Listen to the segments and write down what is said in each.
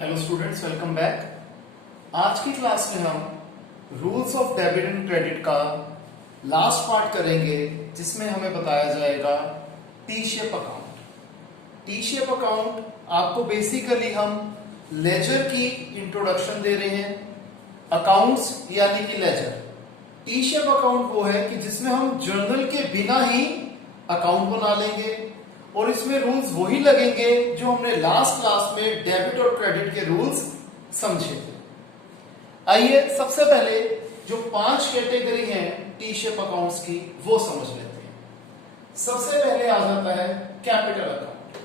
Hello students, welcome back. आज की class में हम rules of debit and credit का लास्ट पार्ट करेंगे, जिसमें हमें बताया जाएगा T shape account. T shape account आपको बेसिकली हम लेजर की इंट्रोडक्शन दे रहे हैं। अकाउंट्स यानी कि लेजर। टी शेप अकाउंट वो है कि जिसमें हम जर्नल के बिना ही अकाउंट बना लेंगे और इसमें रूल्स वही लगेंगे जो हमने लास्ट क्लास में डेबिट और क्रेडिट के रूल्स समझे थे। आइए सबसे पहले जो 5 कैटेगरी हैं टी शेप अकाउंट्स की वो समझ लेते हैं। सबसे पहले आ जाता है कैपिटल अकाउंट।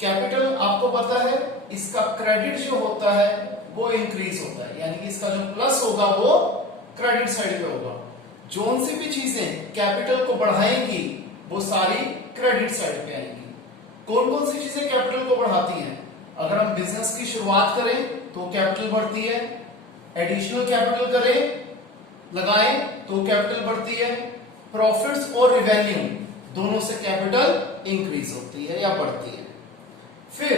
कैपिटल आपको पता है, इसका क्रेडिट जो होता है वो इंक्रीज होता है, यानी कि इसका जो प्लस होगा वो क्रेडिट साइड पे होगा। जोन सी भी चीजें कैपिटल को बढ़ाएंगी वो सारी क्रेडिट साइड पे आएंगी। कौन कौन सी चीजें कैपिटल को बढ़ाती हैं? अगर हम बिजनेस की शुरुआत करें तो कैपिटल बढ़ती है, एडिशनल कैपिटल करें लगाएं तो कैपिटल बढ़ती है, प्रॉफिट्स और रेवेन्यू दोनों से कैपिटल इंक्रीज होती है या बढ़ती है। फिर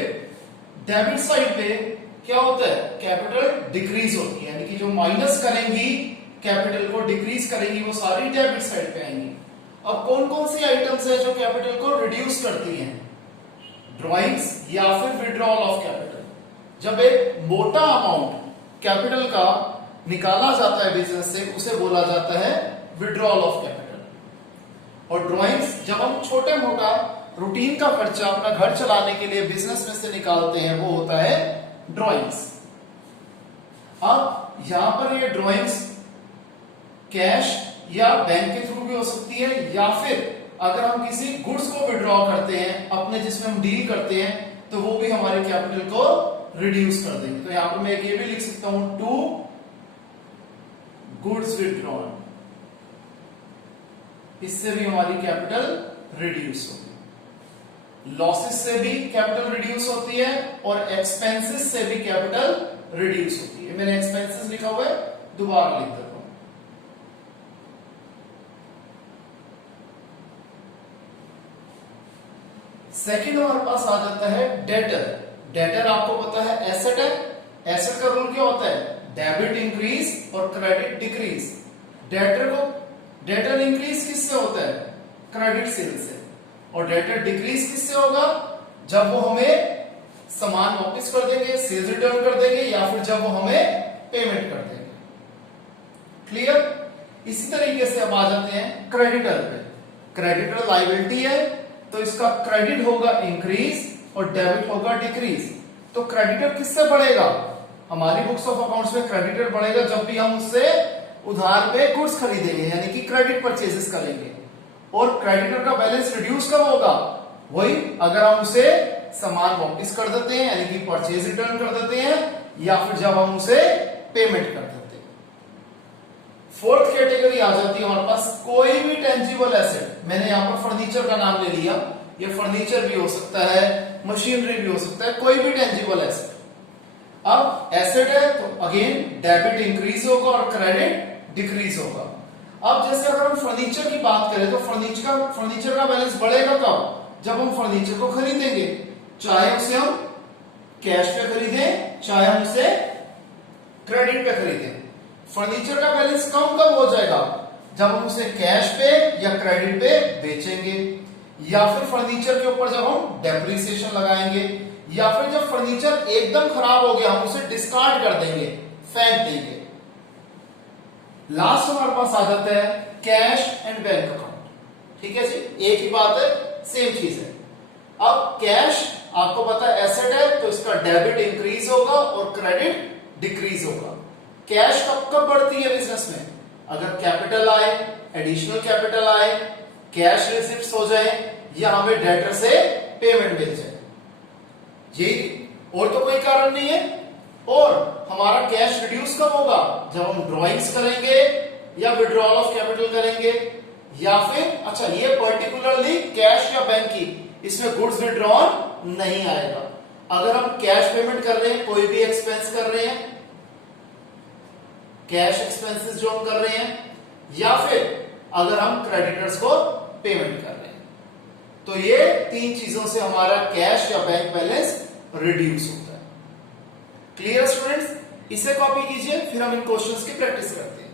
डेबिट साइड पे क्या होता है? कैपिटल डिक्रीज होती है, यानी कि जो माइनस करेंगी कैपिटल को, डिक्रीज करेंगी, वो सारी डेबिट साइड पे आएंगी। अब कौन कौन सी आइटम्स है जो कैपिटल को रिड्यूस करती हैं? ड्रॉइंग्स या फिर विड्रॉल ऑफ कैपिटल। जब एक मोटा अमाउंट कैपिटल का निकाला जाता है बिजनेस से, उसे बोला जाता है विड्रॉल ऑफ कैपिटल। और ड्रॉइंग्स जब हम छोटे मोटा रूटीन का खर्चा अपना घर चलाने के लिए बिजनेस में से निकालते हैं, वो होता है ड्रॉइंग्स। अब यहां पर ये ड्रॉइंग्स कैश या बैंक के थ्रू भी हो सकती है, या फिर अगर हम किसी गुड्स को विड्रॉ करते हैं अपने, जिसमें हम डील करते हैं, तो वो भी हमारे कैपिटल को रिड्यूस कर देंगे। तो यहां पर मैं ये भी लिख सकता हूं, टू गुड्स विड्रॉन, इससे भी हमारी कैपिटल रिड्यूस होगी। लॉसेस से भी कैपिटल रिड्यूस होती है और एक्सपेंसेस से भी कैपिटल रिड्यूस होती है। मैंने एक्सपेंसेस लिखा हुआ है, दोबारा लिख देता हूं। सेकंड हमारे पास आ जाता है डेटर। डेटर आपको पता है एसेट है। एसेट का रूल क्या होता है? डेबिट इंक्रीज और क्रेडिट डिक्रीज। डेटर इंक्रीज किससे होता है? क्रेडिट सेल से। और डेटर डिक्रीज किससे होगा? जब वो हमें सामान वापस कर देंगे, सेल्स रिटर्न कर देंगे, या फिर जब वो हमें पेमेंट कर देंगे। क्लियर? इसी तरीके से अब आ जाते हैं क्रेडिटर पे। क्रेडिटर लायबिलिटी है, तो इसका क्रेडिट होगा इंक्रीज और डेबिट होगा डिक्रीज। तो क्रेडिटर किससे बढ़ेगा? हमारी बुक्स ऑफ अकाउंट्स में क्रेडिटर बढ़ेगा जब भी हम उससे उधार पे गुड्स खरीदेंगे, यानी कि क्रेडिट परचेजेस करेंगे। और क्रेडिटर का बैलेंस रिड्यूस कब होगा? वही अगर हम उसे सामान वापस कर देते हैं, यानी कि परचेज रिटर्न कर देते हैं, या फिर जब हम उसे पेमेंट कर देते हैं। फोर्थ कैटेगरी आ जाती है हमारे पास कोई भी टेंजिबल एसेट। मैंने यहां पर फर्नीचर का नाम ले लिया, ये फर्नीचर भी हो सकता है, मशीनरी भी हो सकता है, कोई भी टेंजिबल एसेट। अब एसेट है तो अगेन डेबिट इंक्रीज होगा और क्रेडिट डिक्रीज होगा। अब जैसे अगर हम फर्नीचर की बात करें तो फर्नीचर का बैलेंस बढ़ेगा कब? जब हम फर्नीचर को खरीदेंगे, चाहे उसे हम कैश पे खरीदें, चाहे हम उसे क्रेडिट पे खरीदें। फर्नीचर का बैलेंस कब हो जाएगा? जब हम उसे कैश पे या क्रेडिट पे बेचेंगे, या फिर फर्नीचर के ऊपर जब हम डेप्रिसिएशन लगाएंगे, या फिर जब फर्नीचर एकदम खराब हो गया हम उसे डिस्कार्ड कर देंगे, फेंक देंगे। लास्ट हमारे पास आ जाता है कैश एंड बैंक अकाउंट। ठीक है जी, एक ही बात है, सेम चीज है। अब कैश आपको पता है एसेट है, तो इसका डेबिट इंक्रीज होगा और क्रेडिट डिक्रीज होगा। कैश कब बढ़ती है बिजनेस में? अगर कैपिटल आए, एडिशनल कैपिटल आए, कैश रिसिप्ट्स हो जाए, या हमें डेटर से पेमेंट मिल जाए जी, और तो कोई कारण नहीं है। और हमारा कैश रिड्यूस कब होगा? जब हम ड्रॉइंग्स करेंगे या विड्रॉल ऑफ कैपिटल करेंगे, या फिर अच्छा ये पर्टिकुलरली कैश या बैंक की, इसमें गुड्स विड्रॉन नहीं आएगा। अगर हम कैश पेमेंट कर रहे हैं, कोई भी एक्सपेंस कर रहे हैं, कैश एक्सपेंसेस जो हम कर रहे हैं, या फिर अगर हम क्रेडिटर्स को पेमेंट कर रहे हैं, तो ये 3 चीजों से हमारा कैश या बैंक बैलेंस रिड्यूस होता है। Clear students? इसे कॉपी कीजिए, फिर हम इन क्वेश्चंस की प्रैक्टिस करते हैं।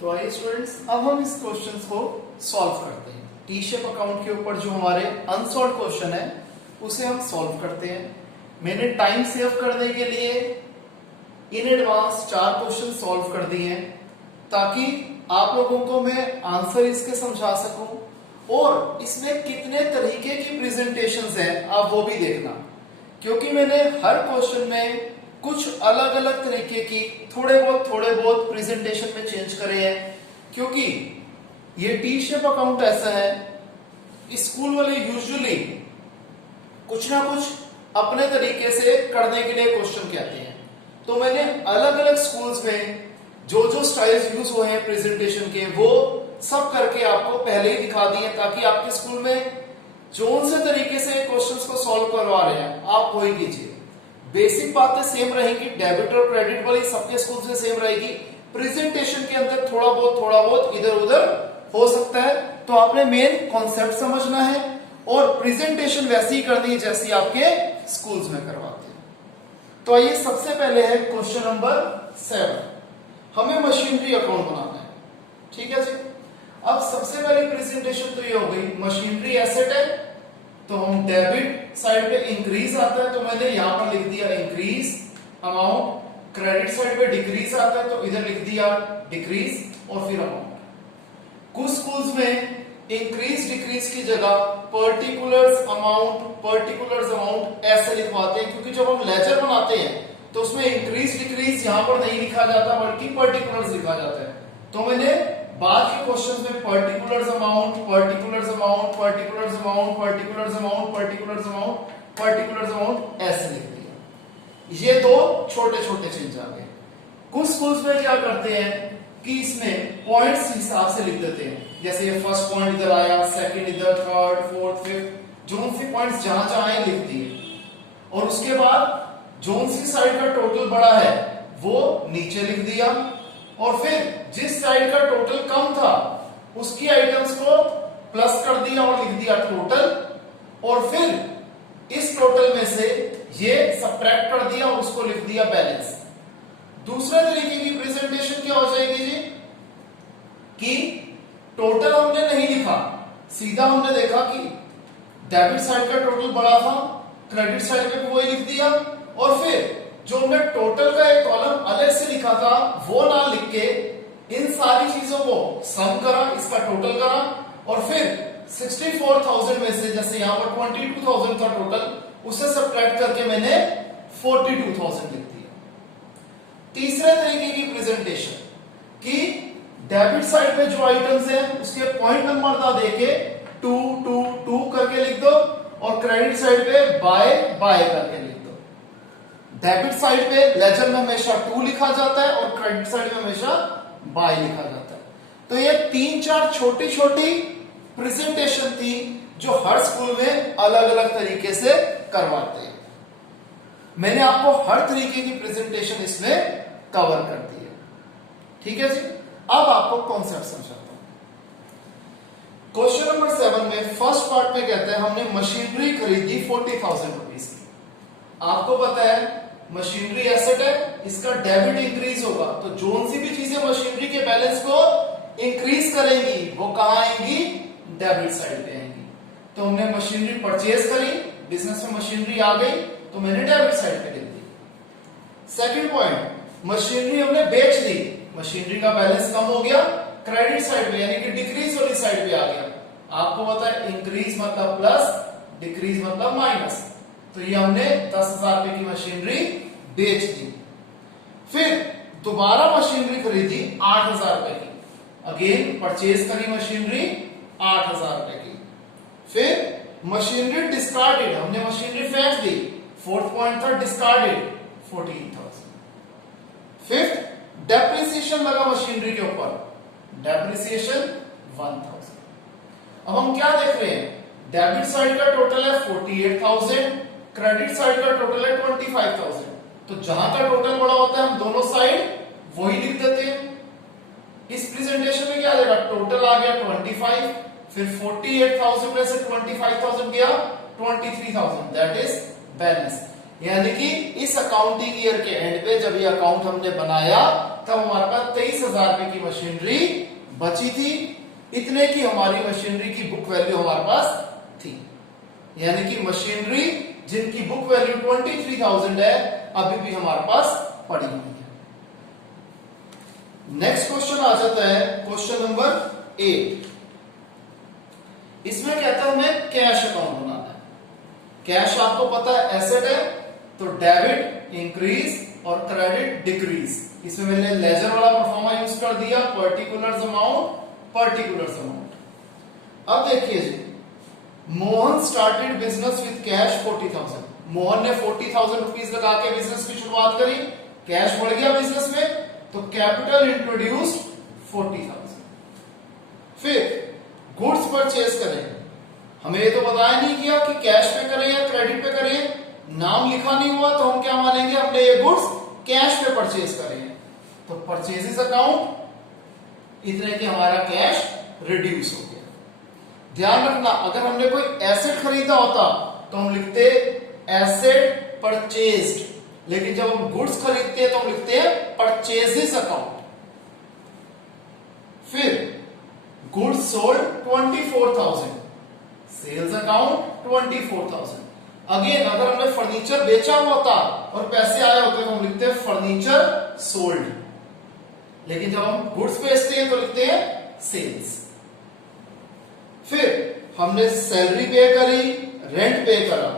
तो आइए स्टूडेंट्स, अब हम इस क्वेश्चंस को सॉल्व करते हैं। टी शेप अकाउंट के ऊपर जो हमारे अनसॉल्व क्वेश्चन है उसे हम सॉल्व करते हैं। मैंने टाइम सेव करने के लिए इन एडवांस 4 क्वेश्चन सॉल्व कर दिए हैं, ताकि आप लोगों को मैं आंसर इसके समझा सकूं, और इसमें कितने तरीके की प्रेजेंटेशंस हैं आप वो भी देखना, क्योंकि मैंने हर क्वेश्चन में कुछ अलग अलग तरीके की थोड़े बहुत प्रेजेंटेशन में चेंज करे हैं, क्योंकि ये टी शेप अकाउंट ऐसा है, स्कूल वाले यूजुअली कुछ ना कुछ अपने तरीके से करने के लिए क्वेश्चन कहते हैं। तो मैंने अलग अलग स्कूल्स में जो जो स्टाइल्स यूज हुए हैं प्रेजेंटेशन के, वो सब करके आपको पहले ही दिखा दिए, ताकि आपके स्कूल में जो से तरीके से क्वेश्चंस को सॉल्व करवा रहे हैं आप वही कीजिए। बेसिक बातें सेम रहेंगी, डेबिट और क्रेडिट वाली सबके स्कूल में सेम रहेगी। प्रेजेंटेशन के अंदर थोड़ा बहुत इधर उधर हो सकता है, तो आपने मेन कॉन्सेप्ट समझना है और प्रेजेंटेशन वैसी ही करनी है जैसी आपके स्कूल्स में करवाते हैं। तो आइए सबसे पहले है क्वेश्चन नंबर 7, हमें मशीनरी अकाउंट बनाना है। ठीक है जी। अब सबसे पहली प्रेजेंटेशन तो ये हो गई, मशीनरी एसेट है तो हम डेबिट साइड पे इंक्रीज आता है तो मैंने यहां पर लिख दिया इंक्रीज अमाउंट, क्रेडिट साइड पे डिक्रीज आता है तो इधर लिख दिया डिक्रीज और फिर अमाउंट। कुछ स्कूल्स में इंक्रीज डिक्रीज की जगह पर्टिकुलर्स अमाउंट ऐसे लिखवाते हैं, क्योंकि जब हम लेजर बनाते हैं तो उसमें इंक्रीज डिक्रीज यहां पर नहीं लिखा जाता बल्कि पर्टिकुलर्स लिखा जाता है। तो मैंने बाद के क्वेश्चंस में पर्टिकुलर्स अमाउंट ऐसे लिख दिया। ये दो छोटे छोटे चेंज आ गए। कुछ स्कूल्स में क्या करते हैं कि इसमें पॉइंट्स हिसाब से लिख देते हैं, जैसे ये फर्स्ट पॉइंट इधर आया, सेकंड इधर, थर्ड फोर्थ फिफ्थ, जोन सी पॉइंट्स जहां चाहे लिख दिए, और उसके बाद जोन सी साइड का टोटल बड़ा है वो नीचे लिख दिया, और फिर जिस साइड का टोटल कम था उसकी आइटम्स को प्लस कर दिया और लिख दिया टोटल, और फिर इस टोटल में से ये सब्ट्रैक्ट कर दिया और उसको लिख दिया बैलेंस। दूसरे तरीके की प्रेजेंटेशन क्या हो जाएगी जी, कि टोटल हमने नहीं लिखा, सीधा हमने देखा कि डेबिट साइड का टोटल बड़ा था, क्रेडिट साइड पे वही लिख दिया, और फिर जो हमने टोटल का एक कॉलम अलग से लिखा था वो ना लिख के इन सारी चीजों को सम करा, इसका टोटल करा, और फिर 64,000 में से जैसे यहां पर 22,000 था टोटल, उसे सब्ट्रैक्ट करके मैंने 42,000 लिख दिया। तीसरे तरीके की प्रेजेंटेशन कि डेबिट साइड पे जो आइटम्स हैं उसके पॉइंट नंबर ना देके 2 2 2 करके लिख दो, और क्रेडिट साइड पे बाय बाय करके लिख दो। डेबिट साइड पे लेजर में हमेशा 2 लिखा जाता है और क्रेडिट साइड में हमेशा बाय लिखा जाता है। तो ये 3-4 छोटी छोटी प्रेजेंटेशन थी जो हर स्कूल में अलग अलग तरीके से करवाते हैं। मैंने आपको हर तरीके की प्रेजेंटेशन इसमें कवर कर दी है। ठीक है जी। अब आपको कॉन्सेप्ट समझाता हूं। क्वेश्चन नंबर 7 में फर्स्ट पार्ट में कहते हैं हमने मशीनरी खरीदी 40,000 रुपीज की। आपको पता है मशीनरी एसेट है, इसका डेबिट इंक्रीज होगा, तो जोन सी भी चीजें मशीनरी के बैलेंस को इंक्रीज करेंगी वो कहां आएंगी, डेबिट साइड पे आएंगी। तो हमने मशीनरी परचेज करी, बिजनेस में मशीनरी आ गई तो मैंने डेबिट साइड पे लिख दी। सेकंड पॉइंट, मशीनरी हमने बेच दी, मशीनरी का बैलेंस कम हो गया, क्रेडिट साइड पे यानी कि डिक्रीज वाली साइड पे आ गया। आपको पता है इंक्रीज मतलब प्लस, डिक्रीज मतलब माइनस, तो ये हमने 10,000 रुपए की मशीनरी बेच दी। फिर दोबारा मशीनरी खरीदी 8,000 रुपए की, अगेन परचेज करी मशीनरी 8,000 रुपए की। फिर मशीनरी डिस्कार्डेड, हमने मशीनरी फेंक दी, फोर्थ पॉइंट था डिस्कार्डेड 14,000। फिफ्थ डेप्रिसिएशन लगा मशीनरी के ऊपर, डेप्रिसिएशन 1,000। अब हम क्या देख रहे हैं, डेबिट साइड का टोटल है 48,000, क्रेडिट साइड का टोटल है 25,000। तो जहां का टोटल बड़ा होता है हम दोनों साइड वही लिख देते हैं। इस प्रेजेंटेशन में क्या आ जाएगा, टोटल आ गया 25, फिर 48,000 में से 25,000 गया 23,000, दैट इज बैलेंस। यानी कि इस अकाउंटिंग ईयर के एंड पे जब ये अकाउंट हमने बनाया तब हमारे पास 23,000 रुपए की मशीनरी बची थी। इतने की हमारी मशीनरी की बुक वैल्यू हमारे पास थी, यानी कि मशीनरी जिनकी बुक वैल्यू 23,000 है अभी भी हमारे पास पड़ी हुई है। नेक्स्ट क्वेश्चन आ जाता है क्वेश्चन नंबर 8। इसमें कहता है हमें कैश अकाउंट बनाना है। कैश आपको पता है एसेट है, तो डेबिट इंक्रीज और क्रेडिट डिक्रीज। इसमें मैंने लेजर वाला परफॉर्मा यूज कर दिया, पर्टिकुलर्स अमाउंट पर्टिकुलर्स अमाउंट। अब देखिए जी, Mohan started business with cash 40,000। Mohan ने 40,000 रुपीज लगा के बिजनेस की शुरुआत करी, कैश बढ़ गया बिजनेस में, तो कैपिटल इंट्रोड्यूस्ड 40,000। फिर गुड्स परचेज करें, हमें ये तो बताया नहीं किया कि कैश पे करें या क्रेडिट पे करें, नाम लिखा नहीं हुआ तो हम क्या मानेंगे, हमने ये गुड्स कैश पे परचेज करे हैं, तो परचेजेस अकाउंट इतने के हमारा कैश रिड्यूस हो गया। ध्यान रखना, अगर हमने कोई एसेट खरीदा होता तो हम लिखते एसेट परचेज्ड, लेकिन जब हम गुड्स खरीदते हैं तो हम लिखते हैं परचेजेस अकाउंट। फिर goods sold 24,000, sales account 24,000। Again अगर हमने फर्नीचर बेचा हुआ था और पैसे आए होते तो हम लिखते हैं फर्नीचर सोल्ड, लेकिन जब हम गुड्स बेचते हैं तो लिखते हैं सेल्स। फिर हमने सैलरी पे करी, रेंट पे करा,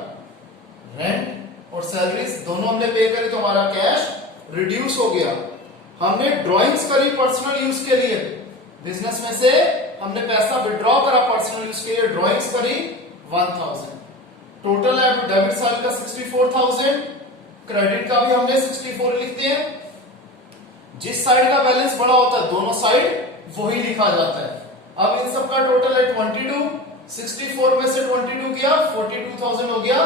रेंट और सैलरीज दोनों हमने पे करी तो हमारा कैश रिड्यूस हो गया। हमने ड्राइंग्स करी पर्सनल यूज के लिए, बिजनेस में से हमने पैसा विड्रॉ करा पर्सनल यूज के लिए, ड्राइंग्स करी 1,000। टोटल डेबिट साइड का 64,000, क्रेडिट का भी हमने 64 लिखते हैं। जिस साइड का बैलेंस बड़ा होता है दोनों साइड वही लिखा जाता है। अब इन सब का टोटल है 22, 64 में से 22 गया 42,000 हो गया।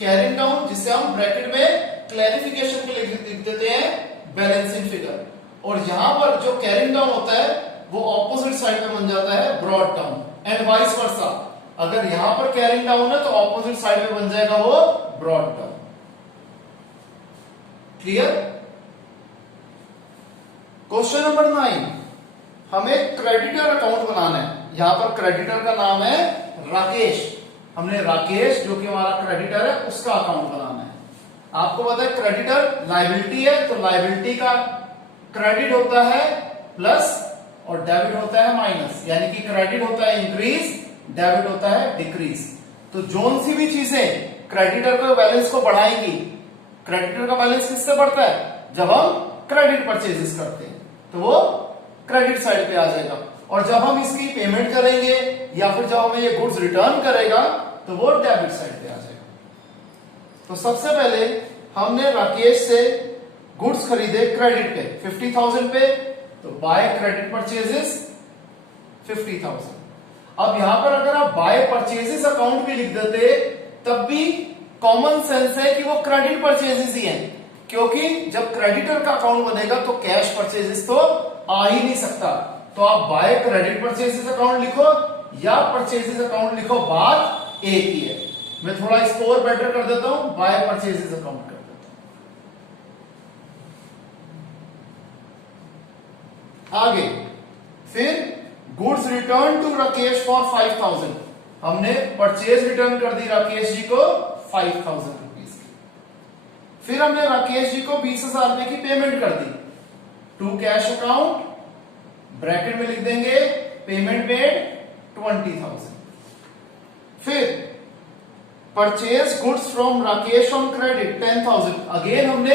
कैरिंग डाउन, जिसे हम ब्रैकेट में क्लैरिफिकेशन के लिए लिख देते हैं बैलेंसिंग फिगर, और यहां पर जो कैरिंग डाउन होता है वो ऑपोजिट साइड में बन जाता है brought down, and vice versa. अगर यहां पर कैरिंग डाउन है तो ऑपोजिट साइड में बन जाएगा वो brought down. Clear? Question number 9, हमें क्रेडिटर अकाउंट बनाना है। यहां पर क्रेडिटर का नाम है राकेश, हमने राकेश जो कि हमारा क्रेडिटर है उसका अकाउंट बनाना है। आपको पता है क्रेडिटर लायबिलिटी है, तो लायबिलिटी का क्रेडिट होता है प्लस और डेबिट होता है माइनस, यानी कि क्रेडिट होता है इंक्रीज, डेबिट होता है डिक्रीज। तो जोन सी भी चीजें क्रेडिटर के बैलेंस को बढ़ाएंगी, क्रेडिटर का बैलेंस किससे बढ़ता है, जब हम क्रेडिट परचेजेस करते हैं तो वो क्रेडिट साइड पे आ जाएगा, और जब हम इसकी पेमेंट करेंगे या फिर जब हमें ये गुड्स रिटर्न करेगा तो वो डेबिट साइड पे आ जाएगा। तो सबसे पहले हमने राकेश से गुड्स खरीदे क्रेडिट पे 50,000 पे, तो बाय क्रेडिट परचेजेस 50,000। अब यहां पर अगर आप बाय परचेजेस अकाउंट भी लिख देते तब भी कॉमन सेंस है कि वो क्रेडिट परचेजेस ही है, क्योंकि जब क्रेडिटर का अकाउंट बनेगा तो कैश परचेजेस तो आ ही नहीं सकता। तो आप बाय क्रेडिट परचेजेस अकाउंट लिखो या परचेजेस अकाउंट लिखो, बात एक ही है। मैं थोड़ा इसको और बेटर कर देता हूं, बाय परचेजेस अकाउंट कर देता हूं। आगे फिर goods return to Rakesh for 5,000, हमने परचेज रिटर्न कर दी राकेश जी को 5,000 रुपीज की। फिर हमने राकेश जी को 20,000 रुपए की पेमेंट कर दी टू कैश अकाउंट, ब्रैकेट में लिख देंगे पेमेंट मेड 20,000। फिर purchase goods from Rakesh on credit 10,000, again हमने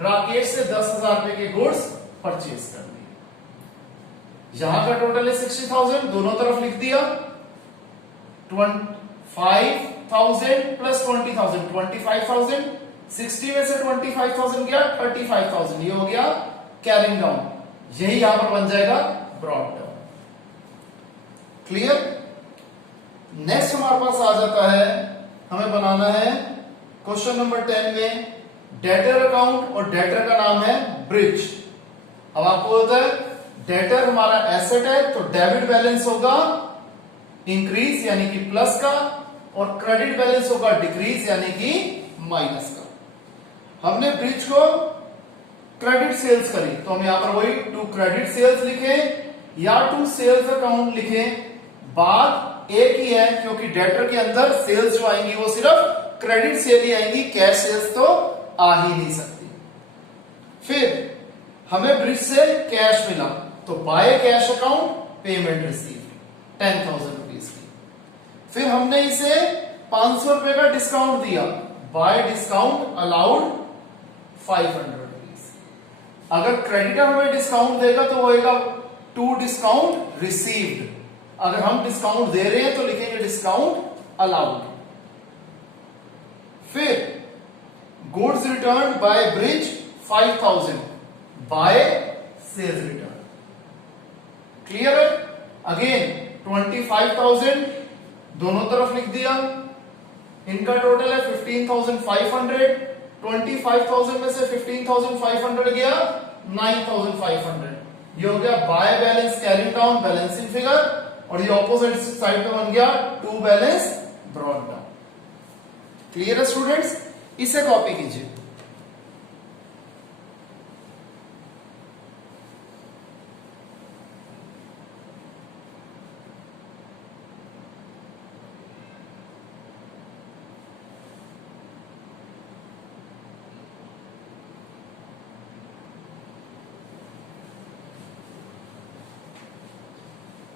राकेश से 10,000 रुपए के गुड्स परचेज कर दिए। यहां का टोटल है 60,000, दोनों तरफ लिख दिया। 5,000 प्लस 20,000 25,000, 60 में से 25,000 गया 35,000, ये हो गया कैरिंग डाउन, यही यहां पर बन जाएगा ब्रॉड डाउन। क्लियर? नेक्स्ट हमारे पास आ जाता है, हमें बनाना है क्वेश्चन नंबर 10 में डेटर अकाउंट, और डेटर का नाम है ब्रिज। अब आपको पता है डेटर हमारा एसेट है, तो डेबिट बैलेंस होगा इंक्रीज यानी कि प्लस का, और क्रेडिट बैलेंस होगा डिक्रीज यानी कि माइनस का। हमने ब्रिज को क्रेडिट सेल्स करी, तो हम यहां पर वही टू क्रेडिट सेल्स लिखे या टू सेल्स अकाउंट लिखे, बात एक ही है, क्योंकि डेटर के अंदर सेल्स जो आएंगी वो सिर्फ क्रेडिट सेल ही आएंगी, कैश सेल्स तो आ ही नहीं सकती। फिर हमें ब्रिज से कैश मिला, तो by cash account payment receive 10,000 rupees की। फिर हमने इसे 500 रुपए का डिस्काउंट दिया, बाय डिस्काउंट अलाउड 500 रुपीज। अगर क्रेडिटर हमें डिस्काउंट देगा तो होएगा टू डिस्काउंट रिसीव्ड, अगर हम डिस्काउंट दे रहे हैं तो लिखेंगे डिस्काउंट अलाउड। फिर goods return by Brij 5,000 by sales return. Clear है? अगेन 25,000 दोनों तरफ लिख दिया, इनका टोटल है 15,500, 25,000 में से 15,500 गया 9,500, ये हो गया by balance carrying down balancing figure, और ये ऑपोजिट साइड पे बन गया to balance brought down. Clear है स्टूडेंट्स? इसे कॉपी कीजिए।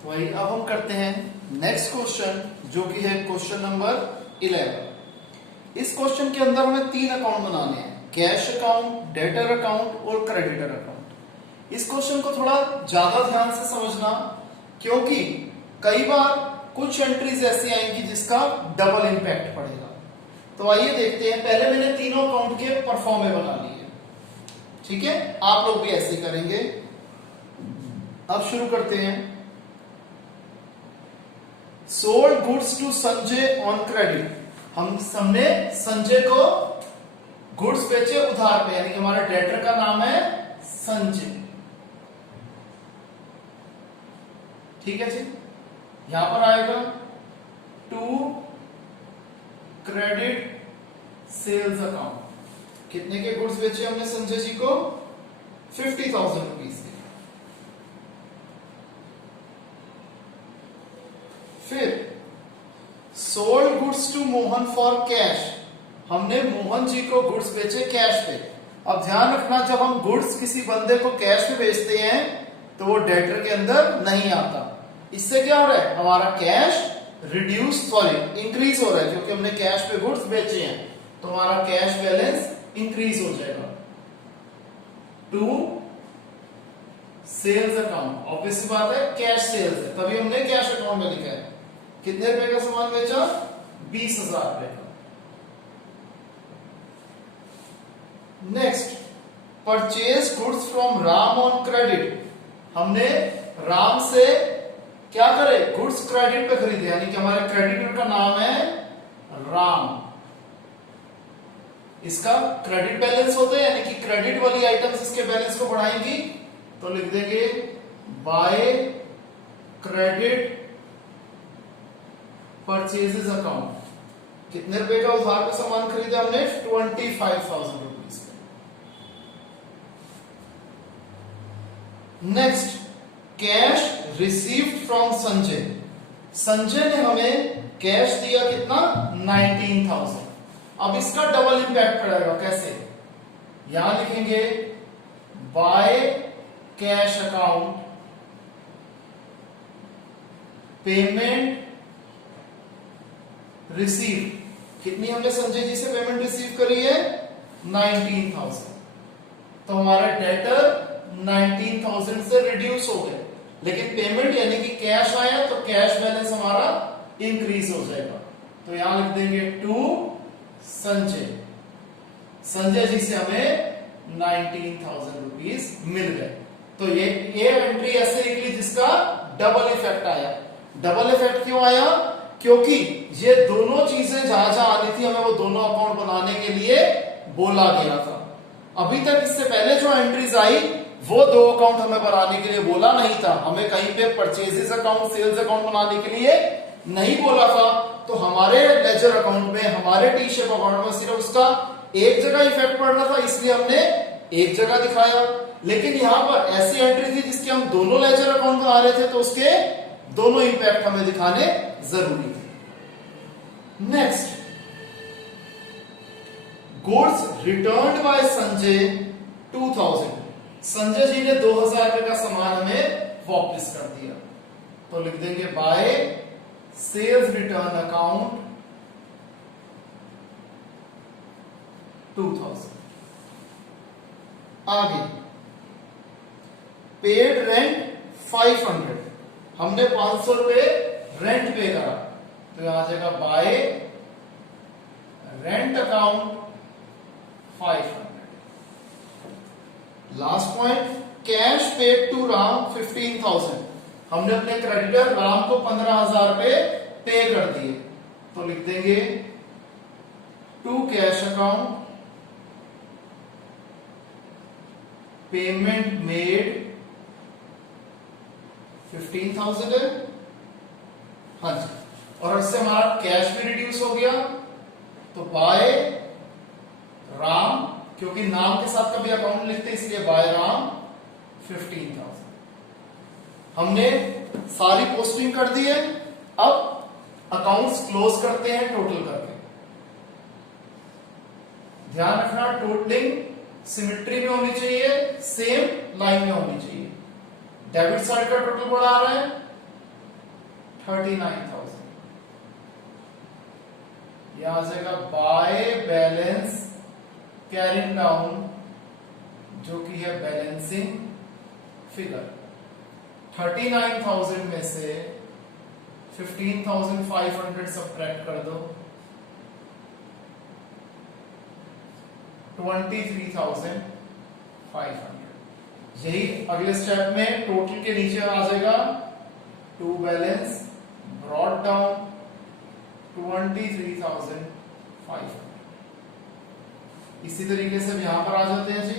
वही अब हम करते हैं नेक्स्ट क्वेश्चन, जो कि है क्वेश्चन नंबर 11। इस क्वेश्चन के अंदर हमें 3 अकाउंट बनाने हैं, कैश अकाउंट, डेटर अकाउंट और क्रेडिटर अकाउंट। इस क्वेश्चन को थोड़ा ज्यादा ध्यान से समझना, क्योंकि कई बार कुछ एंट्रीज ऐसी आएंगी जिसका डबल इंपैक्ट पड़ेगा। तो आइए देखते हैं। पहले मैंने तीनों अकाउंट के परफॉर्मे बना लिए, ठीक है? आप लोग भी ऐसे करेंगे। अब शुरू करते हैं। Sold goods to Sanjay on credit, हमने संजय को गुड्स बेचे उधार पे, यानी कि हमारे डेटर का नाम है संजय, ठीक है जी। यहां पर आएगा टू क्रेडिट सेल्स अकाउंट, कितने के गुड्स बेचे हमने संजय जी को? 50,000 रुपीज के। फिर sold goods to Mohan for cash, हमने मोहन जी को गुड्स बेचे कैश पे। अब ध्यान रखना, जब हम गुड्स किसी बंदे को कैश पे बेचते हैं तो वो डेटर के अंदर नहीं आता। इससे क्या हो रहा है? हमारा कैश इंक्रीज हो रहा है, क्योंकि हमने कैश पे गुड्स बेचे हैं, तो हमारा कैश बैलेंस इंक्रीज हो जाएगा। टू सेल्स अकाउंट, ऑब्वियस बात है कैश सेल्स है, तभी हमने कैश अकाउंट में लिखा है। कितने रुपए का सामान बेचा? 20,000 रुपए का। Next, purchase goods from Ram on credit, हमने राम से क्या करे? गुड्स क्रेडिट पे खरीदे, यानी कि हमारे क्रेडिटर का नाम है राम। इसका क्रेडिट बैलेंस होता है, यानी कि क्रेडिट वाली आइटम्स इसके बैलेंस को बढ़ाएंगी, तो लिख देंगे बाय क्रेडिट परचेजेस अकाउंट। कितने रुपए का उधार पे सामान खरीदा हमने? 25,000 rupees. Next, cash received from Sanjay, Sanjay ने हमें कैश दिया कितना? 19,000। अब इसका डबल इंपैक्ट पड़ेगा, कैसे? यहां लिखेंगे by cash account payment receive, कितनी हमने संजय जी से पेमेंट रिसीव करी है? 19,000। तो हमारा डेटर 19,000 से रिड्यूस हो गए, लेकिन पेमेंट यानी कि कैश आया तो कैश बैलेंस हमारा इंक्रीज हो जाएगा। तो यहां लिख देंगे टू संजय, संजय जी से हमें 19,000 रुपीज मिल गए। तो ये एंट्री ऐसे निकली जिसका डबल इफेक्ट आया। डबल इफेक्ट क्यों आया? क्योंकि ये दोनों चीजें जहां जहां आनी थी हमें वो दोनों अकाउंट बनाने के लिए बोला गया था। अभी तक इससे पहले जो एंट्रीज आई वो दो अकाउंट हमें बनाने के लिए बोला नहीं था, हमें कहीं पे परचेजेस अकाउंट सेल्स अकाउंट बनाने के लिए नहीं बोला था। तो हमारे लेजर अकाउंट में, हमारे टी शेप अकाउंट में सिर्फ उसका एक जगह इफेक्ट पड़ रहा था, इसलिए हमने एक जगह दिखाया। लेकिन यहां पर ऐसी एंट्री थी जिसके हम दोनों लेजर अकाउंट बना रहे थे, तो उसके दोनों इंपैक्ट हमें दिखाने जरूरी थे। Next, goods returned by Sanjay 2000, Sanjay ji ने 2000 रुपए का सामान हमें वापस कर दिया, तो लिख देंगे बाय सेल्स रिटर्न अकाउंट 2000। आगे, पेड रेंट 500, हमने 500 रुपए रेंट पे करा, तो यहां आ जाएगा by rent account 500। Last point, cash paid to Ram 15,000, हमने अपने क्रेडिटर राम को 15,000 रुपए पे कर दिए, तो लिख देंगे to cash account payment made 15,000 है। हाँ जी, और इससे हमारा कैश भी रिड्यूस हो गया, तो बाय राम, क्योंकि नाम के साथ कभी अकाउंट लिखते इसलिए बाय राम 15,000। हमने सारी पोस्टिंग कर दी है, अब अकाउंट्स क्लोज करते हैं टोटल करके। ध्यान रखना, टोटलिंग सिमेट्री में होनी चाहिए, सेम लाइन में होनी चाहिए। डेबिट साइड का टोटल बढ़ा रहा है 39,000, यहां आ जाएगा बाय बैलेंस कैरिंग डाउन, जो कि है बैलेंसिंग फिगर। 39,000 में से 15,500 सब्ट्रैक्ट कर दो, 23,500। यही अगले स्टेप में टोटल के नीचे आ जाएगा टू बैलेंस ब्रॉट डाउन 23,500। इसी तरीके से यहां पर आ जाते हैं जी,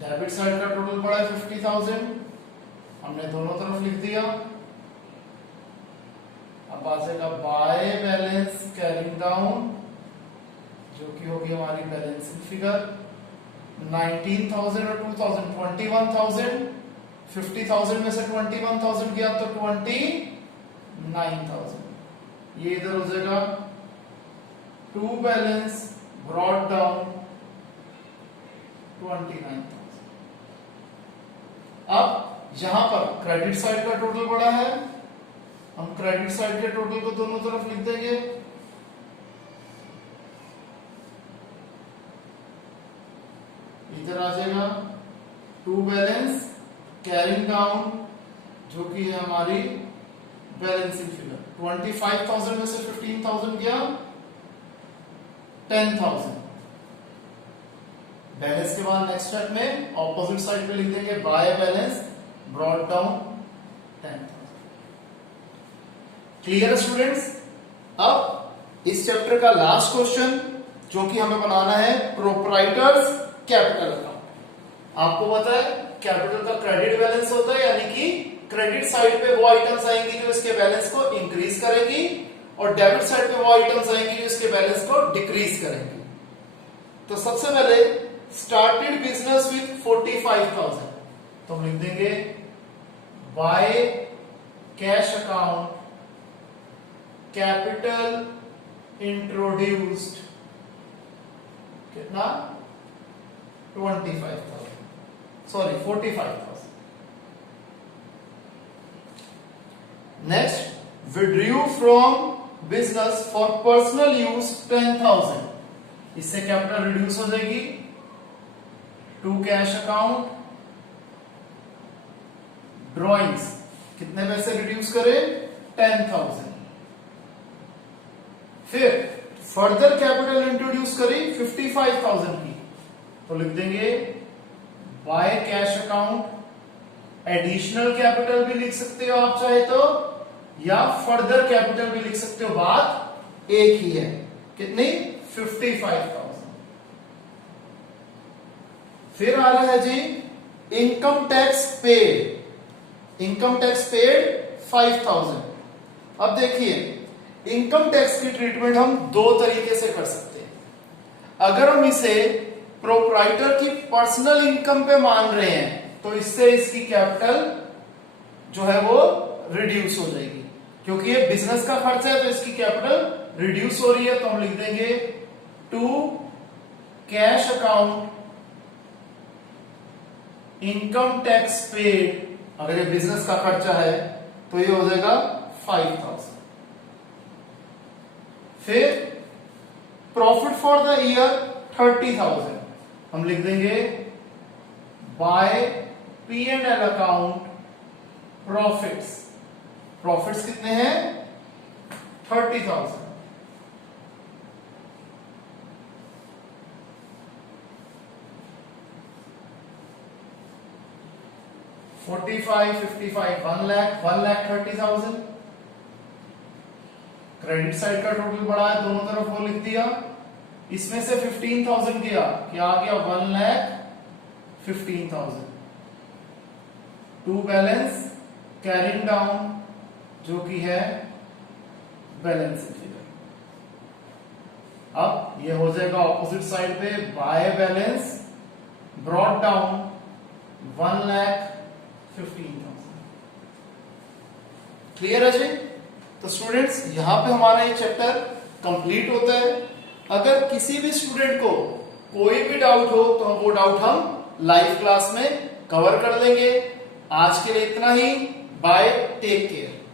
डेबिट साइड का टोटल पड़ा है 50,000, हमने दोनों तरफ लिख दिया। अब आ जाएगा बाय बैलेंस कैरिंग डाउन, जो कि होगी हमारी बैलेंसिंग फिगर 19,000 और 2,000 21,000, 50,000 में से 21,000 गया तो 29,000। ये इधर हो जाएगा टू बैलेंस ब्रॉट डाउन 29,000। अब यहां पर क्रेडिट साइड का टोटल बढ़ा है, हम क्रेडिट साइड के टोटल को दोनों तरफ लिख देंगे। इधर आ जाएगा टू बैलेंस कैरिंग डाउन, जो कि है हमारी बैलेंसिंग फिगर। 25,000 में से 15,000 गया 10,000। बैलेंस के बाद नेक्स्ट स्टेप में ऑपोजिट साइड पे लिख देंगे by balance brought down 10,000। Clear है स्टूडेंट्स? अब इस चैप्टर का लास्ट क्वेश्चन जो कि हमें बनाना है प्रोप्राइटर्स कैपिटल अकाउंट। आपको पता है कैपिटल का क्रेडिट बैलेंस होता है, यानी कि क्रेडिट साइड पे वो आइटम्स आएंगी जो इसके बैलेंस को इंक्रीज करेगी, और डेबिट साइड पे वो आइटम्स आएंगी जो इसके बैलेंस को डिक्रीज करेंगी। तो सबसे पहले स्टार्टेड बिजनेस विथ 45,000, तो हम लिख देंगे by cash account capital introduced कितना 45,000। Next, withdrew from business for personal use 10,000, इससे कैपिटल रिड्यूस हो जाएगी टू कैश अकाउंट ड्रॉइंग्स, कितने पैसे रिड्यूस करें 10,000। फिर फर्दर कैपिटल इंट्रोड्यूस करी 55,000 की, तो लिख देंगे by cash account additional capital भी लिख सकते हो आप चाहे तो, या फर्दर कैपिटल भी लिख सकते हो, बात एक ही है। कितनी 55,000। फिर आ रहा है जी income tax paid. Income tax paid 5000। अब देखिए इनकम टैक्स की ट्रीटमेंट हम दो तरीके से कर सकते हैं। अगर हम इसे प्रोप्राइटर की पर्सनल इनकम पे मान रहे हैं तो इससे इसकी कैपिटल जो है वो रिड्यूस हो जाएगी, क्योंकि ये बिजनेस का खर्चा है तो इसकी कैपिटल रिड्यूस हो रही है। तो हम लिख देंगे to cash account income tax paid. अगर ये बिजनेस का खर्चा है तो ये हो जाएगा 5000। फिर प्रॉफिट फॉर द ईयर 30,000। हम लिख देंगे bye P&L account profits. Profits कितने हैं 30,000। $45, $55, $1 lakh, $1,30,000। क्रेडिट साइड का टोटल बढ़ा है, दोनों तरफ वो लिख दिया। इसमें से 15,000 किया, क्या आ गया 1,15,000। टू बैलेंस कैरिंग डाउन जो कि है बैलेंस फिगर। अब ये हो जाएगा ऑपोजिट साइड पे by balance brought down 1,15,000। Clear है जी? तो स्टूडेंट्स यहां पे हमारा ये चैप्टर कंप्लीट होता है। अगर किसी भी स्टूडेंट को कोई भी डाउट हो तो वो डाउट हम लाइव क्लास में कवर कर लेंगे। आज के लिए इतना ही। Bye, take care.